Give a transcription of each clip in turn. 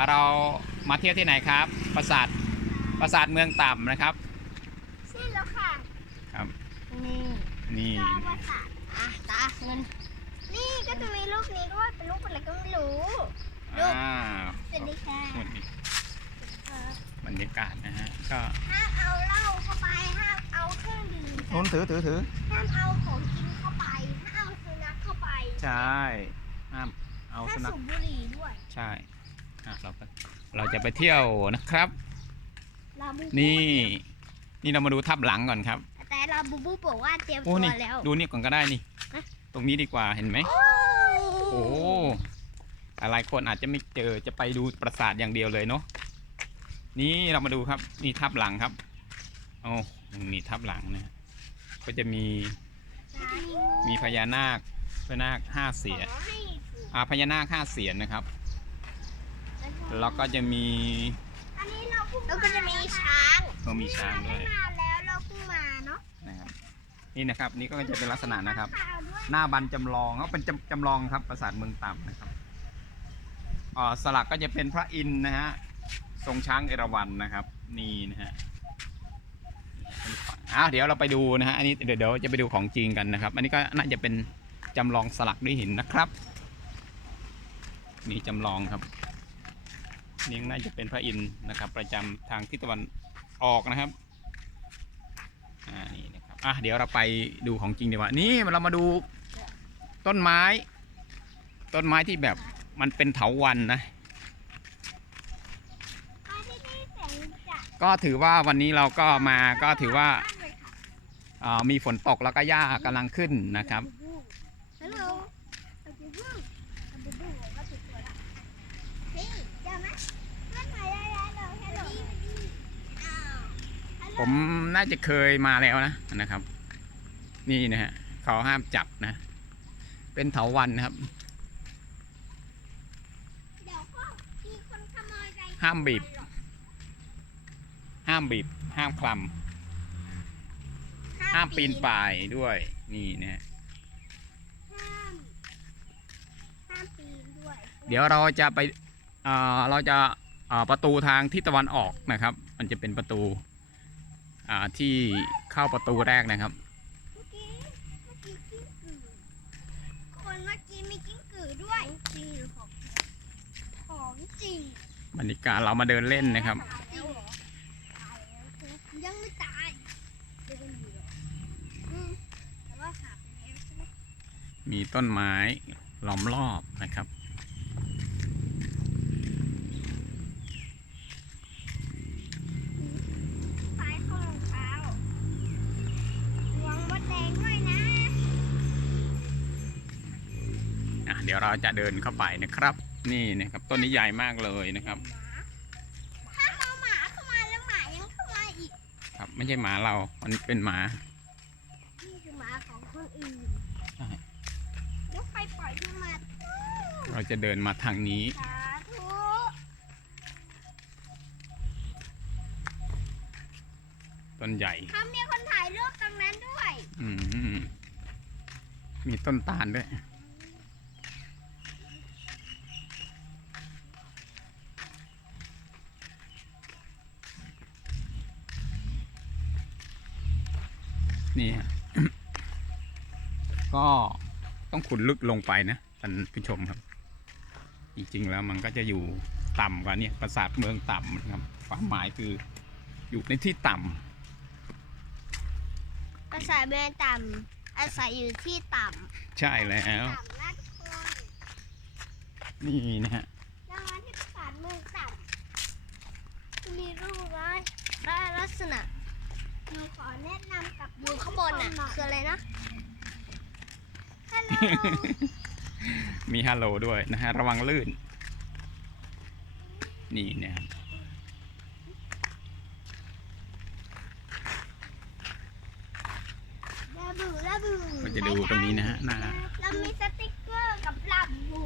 าเรามาเที่ยวที่ไหนครับ ปราสาท ปราสาทเมืองต่ำนะครับ ใช่แล้วค่ะ ครับ นี่นี่ก็ภาษาอะตาเงิน นี่ก็จะมีรูปนี้ด้วยเป็นรูปอะไรก็ไม่รู้ลูกอ่าสวัสดีค่ะพูดดิเออบรรยากาศนะฮะ ก็ห้ามเอาเหล้าเข้าไปห้ามเอาเครื่องดื่มนุ่นถือถือถือ ห้ามเอาของกินเข้าไปห้ามเอาสุนัขเข้าไปใช่ ห้าม เอาห้าสุมนัข สูบบุหรี่ด้วย ใช่ อะเราไปเราจะไปเที่ยวนะครับ ลาบูบูนี่ นี่เรามาดูทับหลังก่อนครับแต่ลาบูบูบอกว่าเตรียมโอ้ตัวนี่แล้ว ดูนี่ก่อนก็ได้นี่ฮะตรงนี้ดีกว่าเห็นไหมโอ้โอ้หลายคนอาจจะไม่เจอจะไปดูปราสาทอย่างเดียวเลยเนาะนี่เรามาดูครับ นี่ทับหลังครับโอ้นี่ทับหลังนะฮะก็จะมีมีพญานาคพญานาคห้าเสียน ขอให้ถูกอ่าพญานาคห้าเสียนนะครับ แล้วก็จะมีอันนี้เราเพิ่งแล้วก็จะมีช้างเออมีช้างด้วยนานแล้วเราเพิ่งมาเนาะนะครับนี่นะครับนี่ก็จะเป็นลักษณะนะครับข่าวด้วยหน้าบันจำลองเขาเป็นจำจำลองครับปราสาทเมืองต่ำนะครับอ่าสลักก็จะเป็นพระอินทร์นะฮะทรงช้างเอราวัณนะครับ นี่นะฮะอ้าวเดี๋ยวเราไปดูนะฮะอันนี้เดี๋ยวเดี๋ยวจะไปดูของจริงกันนะครับ อันนี้ก็น่าจะเป็นจำลองสลักด้วยหินนะครับ นี่จำลองครับ นี่น่าจะเป็นพระอินทร์นะครับ ประจำทางทิศตะวันออกนะครับอ่านี่นะครับอะเดี๋ยวเราไปดูของจริงดีกว่านี่เรามาดูต้นไม้ ต้นไม้ที่แบบมันเป็นเถาวันนะมาที่นี่แสงจะก็ถือว่าวันนี้เราก็มาก็ถือว่ามีฝนตกแล้วก็หญ้ากำลังขึ้นนะครับ ฮัลโหลบูบูบูบูบูบอกว่าถูกตัวละเฮ้ยเดี๋ยวนะเพื่อนมาได้แล้วเราฮัลโหลอ้าวฮัลโหล ผมน่าจะเคยมาแล้วนะนะครับ นี่นะฮะเขาห้ามจับนะ เป็นเถาวันนะครับเดี๋ยวก็มีคนขโมยไปห้ามบีบ ห้ามบีบ ห้ามคลำห้ามปีนป่ายด้วย นี่นะฮะห้ามห้ามปีนด้วยเดี๋ยวเราจะไปเอ่อเราจะเอ่อประตูทางทิศตะวันออกนะครับ มันจะเป็นประตูอ่า ที่เข้าประตูแรกนะครับเมื่อกี้เมื่อกี้กิ้งกือคนเมื่อกี้มีกิ้งกือด้วยจริงหรือของของจริงบรรยากาศเรามาเดินเล่นนะครับตายแล้วเหรอยังไม่ตายเดินอยู่หรออืมแต่ว่าขาไปแล้วใช่ไหมมีต้นไม้ล้อมรอบนะครับ เดี๋ยวเราจะเดินเข้าไปนะครับ นี่นะครับต้นนี้ใหญ่มากเลยนะครับหมาถ้าเอาหมาเข้ามาแล้วหมายังเข้ามาอีก ครับไม่ใช่หมาเรา มันเป็นหมานี่คือหมาของคนอื่นใช่แล้วใครปล่อยให้มาเราจะเดินมาทางนี้สาธุต้นใหญ่เขามีคนถ่ายรูปตรงนั้นด้วย อืมมีต้นตาลด้วย นี่ฮะก็ต้องขุดลึกลงไปนะท่านผู้ชมครับ จริงๆแล้วมันก็จะอยู่ต่ำกว่านี้ปราสาทเมืองต่ำนะครับความหมายคืออยู่ในที่ต่ำภาษาเมืองต่ำอาศัยอยู่ที่ต่ำใช่แล้วต่ำนะทุกคนนี่นะฮะเรามาที่ภาษาเมืองต่ำจะมีรูปร้อยและลักษณะ หนูขอแนะนำกับอยู่ข้างบนน่ะคืออะไรนะฮัลโหลมีฮัลโหลด้วยนะฮะ ระวังลื่น นี่นะครับลาบูลาบูก็จะดูตรงนี้นะฮะหน้าเรามีสติ๊กเกอร์กับลาบู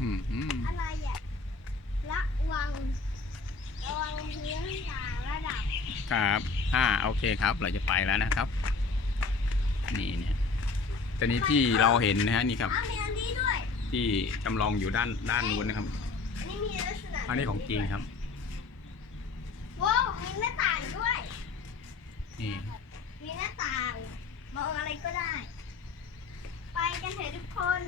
อืมอืมอะไรอะระวังระวังพื้นต่างระดับ ครับ อ่าโอเคครับ เราจะไปแล้วนะครับ นี่เนี่ยตอนนี้ที่เราเห็นนะฮะนี่ครับอ้าวมีอันนี้ด้วยที่จำลองอยู่ด้านด้านนู้นนะครับอันนี้มีลักษณะอันนี้ของจริงครับว้าวมีหน้าต่างด้วยนี่มีหน้าต่างมองอะไรก็ได้ ไปกันเถอะทุกคน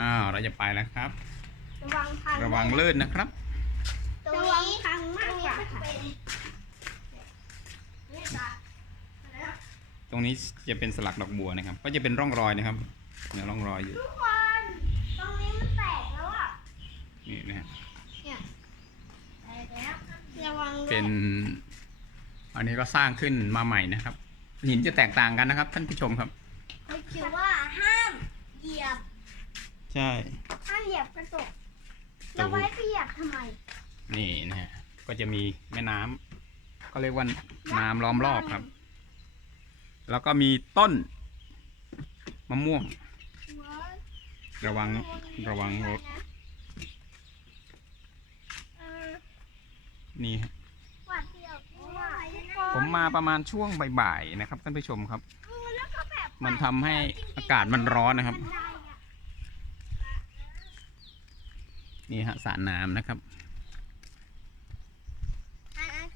อ้าวเราจะไปแล้วครับ ระวังพังระวังลื่นนะครับ ตรงนี้พังมากกว่าค่ะนี่จ้ะ ตรงนี้จะเป็นสลักดอกบัวนะครับ ก็จะเป็นร่องรอยนะครับเนี่ยร่องรอยอยู่ทุกคนตรงนี้มันแตกแล้วอะนี่นะฮะแตกแล้วระวังด้วยเป็นอันนี้ก็สร้างขึ้นมาใหม่นะครับ หินจะแตกต่างกันนะครับ ท่านผู้ชมครับเขาเขียนว่าห้ามเหยียบใช่ห้ามเหยียบกระจกเราไว้ไปเหยียบทำไม นี่นะฮะก็จะมีแม่น้ำก็เรียกว่าน้ำล้อมรอบครับ แล้วก็มีต้นมะม่วง ระวังระวังรถเออนี่ฮะหวัดเดียวว่าทุกคนผมมาประมาณช่วงบ่ายๆนะครับท่านผู้ชมครับแล้วก็แบบมันทำให้อากาศมันร้อนนะครับได้อะนี่ฮะสระน้ำนะครับอันนั้น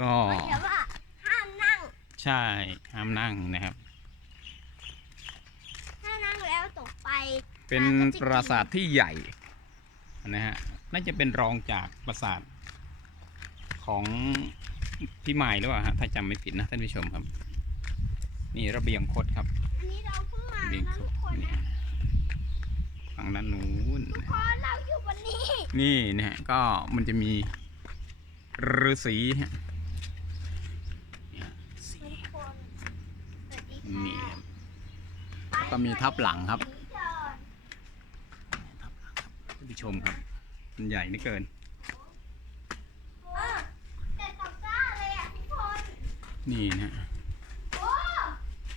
ก็ ใช่ห้ามนั่งนะครับ ถ้านั่งแล้วตกไปเป็นปราสาทที่ใหญ่นะฮะน่าจะเป็นรองจากปราสาทของพี่ใหม่หรือเปล่าฮะถ้าจำไม่ผิดนะท่านผู้ชมครับ นี่ระเบียงคดครับอันนี้เราเพิ่งมาระเบียงนะคทุดกคนนี่นะฝั่งด้านนู้นทุกคนเราอยู่บนนี้นี่นะฮะก็มันจะมีฤาษีฮะ ทุกคนสวัสดี นี่ค่ะแล้วก็มีทับหลังครับไปก่อนท่านผู้ชมครับ มันใหญ่นี่เกินเออแต่ตกล้าเลยอะทุกคนนี่นะฮะโอ้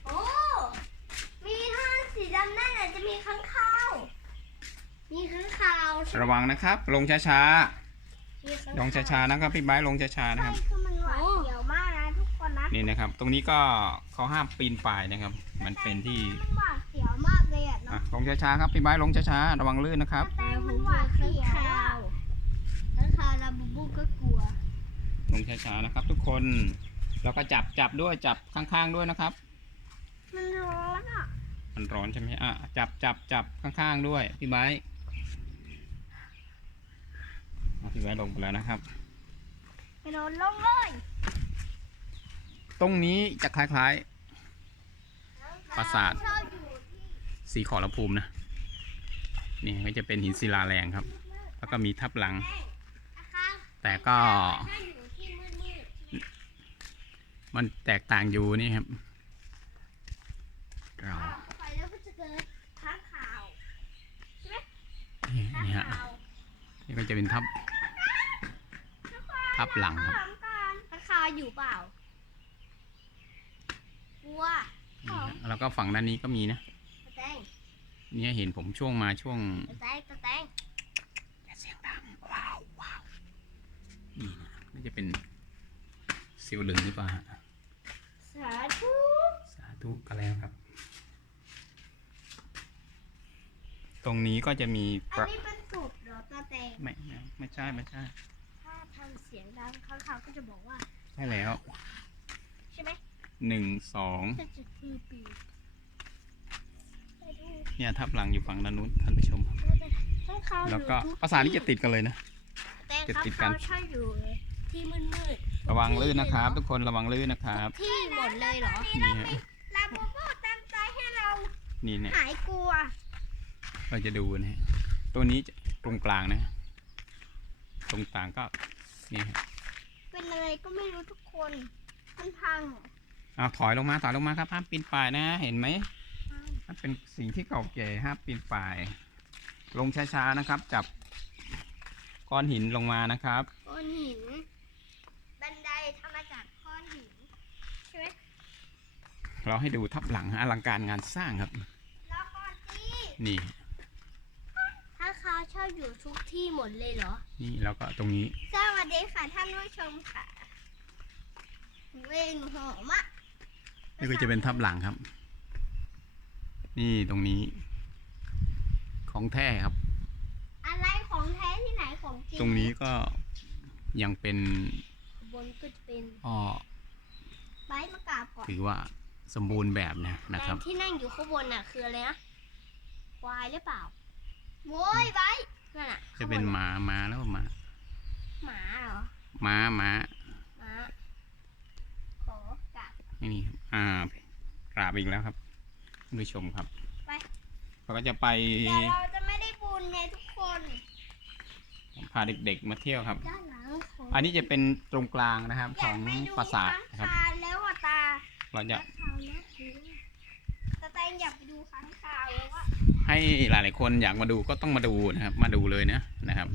โอ้มีท่าสีดำนั่นอาจจะมีข้างคาวมีข้างคาวใช่ไหมระวังนะครับ ลงช้ามีข้ๆลงช้าๆนะครับพี่ไบร์ทลงช้าๆนะครับ นนะนี่นะครับ ตรงนี้ก็เขาห้ามปีนป่ายนะครับ มันเป็นที่มันหวาดเสียวมากเลยอะอะเนาะลงช้าๆครับพี่ไบร์ทลงช้าๆระวังลื่นนะครับแต่มันหวาดเสียวอะข้างคาวลาบูบูก็กลัว ลงช้าๆนะครับ ทุกคนแล้วก็จับจับด้วยจับข้างๆด้วยนะครับ มันร้อนอะมันร้อนใช่ไหมอะจับจับจับข้างๆด้วยพี่ไบร์ทอะพี่ไบร์ทลงไปแล้วนะครับกระโดดลงเลย ตรงนี้จะคล้ายปราสาทชอบอยู่ที่ๆสีขอรภูมินะ นี่ก็จะเป็นหินศิลาแรงครับ แล้วก็มีทับหลังแป้งนะคะแต่ก็ถ้าอยู่ที่มืดๆใช่ไหมมันแตกต่างอยู่นี่ครับ เราไปแล้วก็จะเกิดค้างข่าวนี่ค้างนี่ฮะข่าวนี่ก็จะเป็นทับ ทับหลังครับถามกันค้างข่าวอยู่เปล่า กลัวนี่ฮะแล้วก็ฝั่งด้านนี้ก็มีนะ กระแตงเนี่ยเห็นผมช่วงมาช่วงกระแตงกระแตงอย่าเสียงดังว้าวว้าวนี่นะน่าจะเป็นสิวลึงหรือเปล่าฮะสาธุสาธุก็แล้วครับ ตรงนี้ก็จะมีอัปนระนี้เป็นสูตรเหรอกระแตงไม่ไม่ไม่ใช่ไม่ใช่ถ้าทำเสียงดังค้างข่าวก็จะบอกว่า ใช่แล้ว ใช่ไหม หนึ่งสองจะจะคือปีไปดูเนี่ยทับหลังอยู่ฝั่งด้านนู้นท่านผู้ชมครับค้างข่าวอยู่แล้วก็ทุภาษานี้จะติดกันเลยนะแต่จะติดกัค้านงข่าวชอบอยู่ที่มืดๆระวังลื่นนะครับ ทุกคนระวังลื่นนะครับ ที่หมดเลยเหรอนี่ฮะลาโบโบตามใจให้เรานี่เนี่ยหายกลัว เราจะดูนะฮะตัวนี้จะตรงกลางนะ ตรงกลางก็นี่ฮะเป็นอะไรก็ไม่รู้ทุกคนมันพัง เอาถอยลงมาถอยลงมาครับห้ามปีนป่ายนะ เห็นไหมมันเป็นสิ่งที่เก่าแก่ห้ามปีนป่าย ลงช้าๆนะครับ จับก้อนหินลงมานะครับ ก้อนหิน บันไดทำมาจากก้อนหินใช่ไหมเราให้ดูทับหลังฮะอลังการงานสร้างครับ แล้วก่อนที่นี่ ถ้าเขาชอบอยู่ทุกที่หมดเลยเหรอ นี่แล้วก็ตรงนี้ สวัสดีค่ะท่านผู้ชมค่ะเวนหอมอะ นี่ก็จะเป็นทับหลังครับ นี่ตรงนี้ ของแท้ครับ อะไรของของแท้ที่ไหนของจริงตรงนี้ก็ยังเป็นบนก็จะเป็นอ้อไบร์ทมากราบก่อนถือว่าสมบูรณ์แบบนะนะครับแต่ที่นั่งอยู่ข้างบนน่ะ คืออะไรนะควายหรือเปล่าโว้ยไบร์ทนั่นน่ะจะเป็นหมาม้าแล้วหมาหมาเหรอม้าม้าหมาขอกราบ นี่ครับอ่ากราบอีกแล้วครับท่านผู้ชมครับไป เราก็จะไปแต่เราจะไม่ได้บุญไงทุกคนพาเด็กๆมาเที่ยวครับ ด้านหลังของอันนี้จะเป็นตรงกลางนะครับอขยาอกงไปดูปราสาทนะครับค้างคาวแล้วอะตาเราจะค้างคาวนะแต่แตงอยากไปดูค้างคาวแล้วอะให้หลายๆคนอยากมาดูก็ต้องมาดูนะครับ มาดูเลยนะนะครับ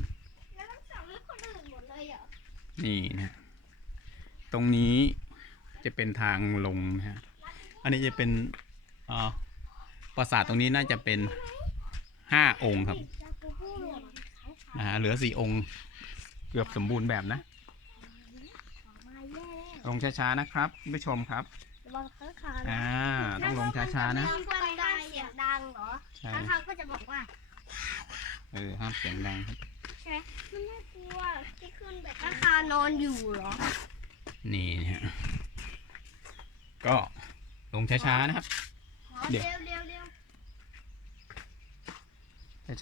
แล้วต้องสั่งให้คนอื่นหมดเลยเหรอนี่นะ ตรงนี้ จะเป็นทางลงนะฮะอันนี้จะเป็นอ่าปราสาทตรงนี้น่าจะเป็นห้าองค์ครับอยากไปพูดหรอค้างคาวนะฮะเหลือสี่องค์เกือบสมบูรณ์แบบนะมาแย่ลงช้าๆนะครับคุณผู้ชมครับระวังค้างคาวนะอ่าต้องลงช้าๆนะห้ามเพื่อนได้เสียงดังเหรอใช่ค้างคาวก็จะบอกว่าเออห้ามเสียงดังครับใช่ไหมมันน่ากลัวที่ขึ้นแบบค้างคาวนอนอยู่เหรอนี่นะฮะ ก็ลงช้าๆนะครับ เดี๋เร็ยว วเร็วเร็ว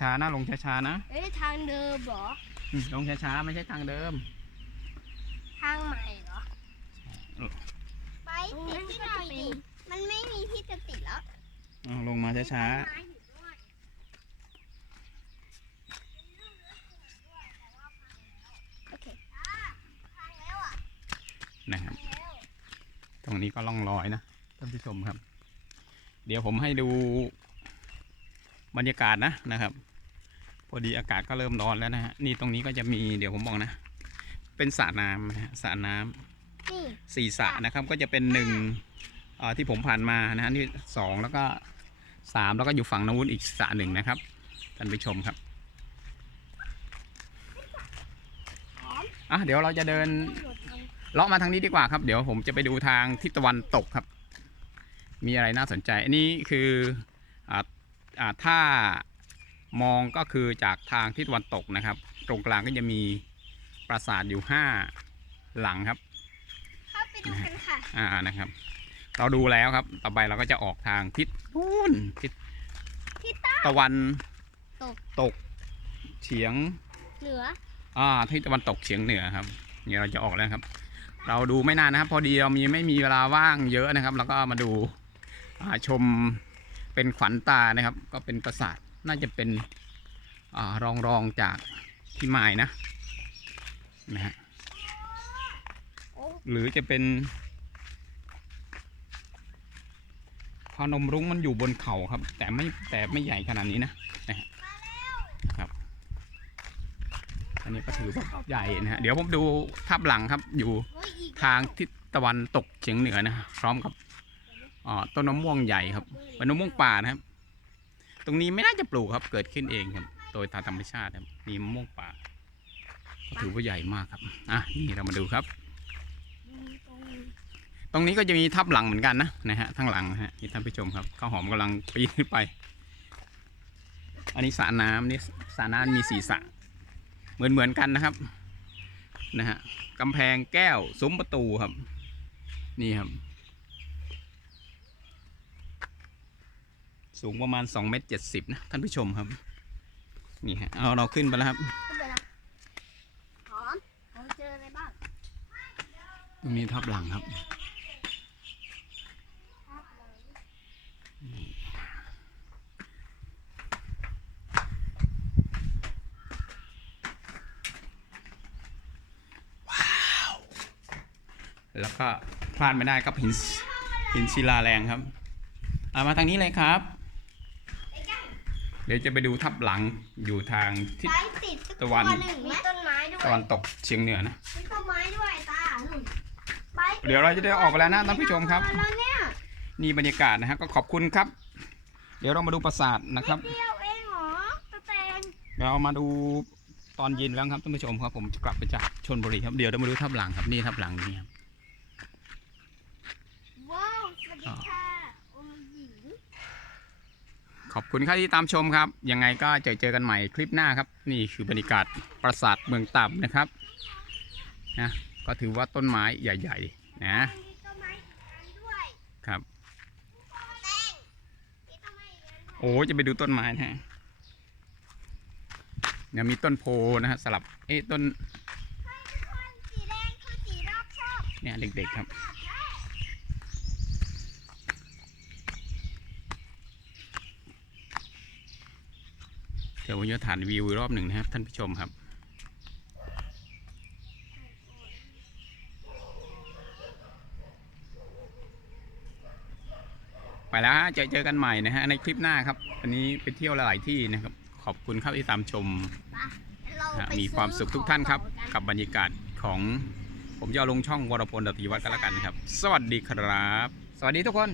ช้าๆนะลงช้าๆนะเอ้ยทางเดิมเหรอ อืมลงช้าๆไม่ใช่ทางเดิม ทางใหม่เหรอเออไปติดที่ไหนดิมันไม่มีที่จะติดแล้ว อ่าลงมาช้าไม้อยู่ด้วยโอเคทางแล้วอะ ๆนะครับ ทางแล้ว ตรงนี้ก็ล่องรอยนะท่านผู้ชมครับ เดี๋ยวผมให้ดูบรรยากาศนะนะครับ พอดีอากาศก็เริ่มร้อนแล้วนะฮะนี่ตรงนี้ก็จะมีเดี๋ยวผมบอกนะ เป็นสระน้ำนะฮะสระน้ำนี่สี่สระนะครับ ก็จะเป็นหนึ่งเอ่อที่ผมผ่านมานะฮะนี่สองแล้วก็สามแล้วก็อยู่ฝั่งนู้นอีกสระหนึ่งนะครับท่านผู้ชมครับหอมอะเดี๋ยวเราจะเดินหมดทาง เลาะมาทางนี้ดีกว่าครับ เดี๋ยวผมจะไปดูทางทิศตะวันตกครับ มีอะไรน่าสนใจ อันนี้คืออ่าอ่าถ้ามองก็คือจากทางทิศตะวันตกนะครับ ตรงกลางก็จะมีปราสาทอยู่ห้าหลังครับเข้าไปดูกันค่ะอ่านะครับ เราดูแล้วครับ ต่อไปเราก็จะออกทางทิศนู่นทิศทิศใต้ตะวันตกตกเฉียงเหนืออ่าทิศตะวันตกเฉียงเหนือครับเดี๋ยวเราจะออกแล้วครับ เราดูไม่นานนะครับ พอดีเรามีไม่มีเวลาว่างเยอะนะครับ แล้วก็มาดูาชมเป็นขวัญตานะครับ ก็เป็นปราสาทน่าจะเป็นอรองรองๆจากที่มายนะนะฮะหรือจะเป็นพนมรุ้งมันอยู่บนเขาครับ แต่ไม่แต่ไม่ใหญ่ขนาดนี้นะนะฮะครับ อันนี้ก็ถือว่าใหญ่นะฮะ เดี๋ยวผมดูทับหลังครับ อยู่ทางทิศตะวันตกเฉียงเหนือนะพร้อมกับอ่าต้นมะม่วงใหญ่ครับเป็นมะม่วงป่านะครับ ตรงนี้ไม่น่าจะปลูกครับ เกิดขึ้นเองครับ โดยตามธรรมชาติครับมีมะม่วงป่าก็ถือว่าใหญ่มากครับ อะ นี่เรามาดูครับ ตรงนี้ก็จะมีทับหลังเหมือนกันนะนะฮะทั้งหลังนะฮะนี่ท่านผู้ชมครับข้าวหอมกำลังปีนขึ้นไป อันนี้สระน้ำนี่สระน้ำมีสีสระ เหมือนเหมือนกันนะครับนะฮะกำแพงแก้วซุ้มประตูครับ นี่ครับ สูงประมาณ2เมตรเจ็ดสิบนะท่านผู้ชมครับ นี่ฮะเอาเราขึ้นไปแล้วครับขึ้นไปนะหอมเราเจออะไรบ้างตรงนี้ทับหลังครับครับเลย แล้วก็พลาดไม่ได้ครับหินหินศิลาแรงครับเอามาทางนี้เลยครับไปกันเดี๋ยวจะไปดูทับหลังอยู่ทางทิศไปติดสักตะวัน หนึ่งมีต้นไม้ด้วยตะวันตกเฉียงเหนือนะ มีต้นไม้ด้วยตาหนุ่นไปเดี๋ยวเราจะได้ออกไปแล้วนะท่านผู้ชมครับ แล้วเนี่ยนี่บรรยากาศนะฮะก็ขอบคุณครับ เดี๋ยวเรามาดูปราสาทนะครับ เดียวเองเหรอตะแตงเดี๋ยวเรามาดูตอนเย็นแล้วครับท่านผู้ชมครับผมจะกลับไปจากชนบุรีครับเดี๋ยวเรามาดูทับหลังครับนี่ทับหลังนี่ครับ ว้าวสวัสดีค่ะองค์หญิง ขอบคุณครับที่ตามชมครับ ยังไงก็เจอเจอกันใหม่คลิปหน้าครับ นี่คือบรรยากาศปราสาทเมืองต่ำนะครับนะก็ถือว่าต้นไม้ใหญ่ ๆ นะมีต้นไม้อีกอันด้วยครับแตงมีต้นไม้อีกอันด้วยโอ้จะไปดูต้นไม้นะฮะเนี่ยมีต้นโพนะฮะสลับเอ้ยต้นเฮ้ยทุกคนสีแดงคือสีรอบชอบเนี่ยเด็กๆครับ เดี๋ยวผมจะถ่ายวิวอีกรอบหนึ่งนะครับ ท่านผู้ชมครับไปแล้วฮะเจอเจอกันใหม่นะฮะในคลิปหน้าครับวันนี้ไปเที่ยวหลายๆที่นะครับ ขอบคุณครับที่ตามชมเรานะฮะไปมีซื้อความสุขทุกท่านครับของต่อกันกับบรรยากาศของผมจะเอาลงช่องวรพลดติวัฒน์กันแล้วกันนะครับ สวัสดีครับ สวัสดีทุกคน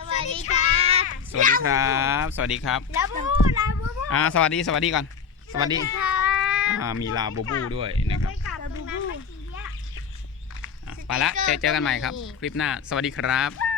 สวัสดีค่ะ สวัสดีครับ สวัสดีครับแล้วบูลาบูบู อ่าสวัสดีสวัสดีก่อน สวัสดีค่ะอ่ามีลาบูบูด้วยนะครับไปกับตรงนั้นเมื่อกี้อะอะไปละเจอเจอกันใหม่ครับ คลิปหน้า สวัสดีครับบ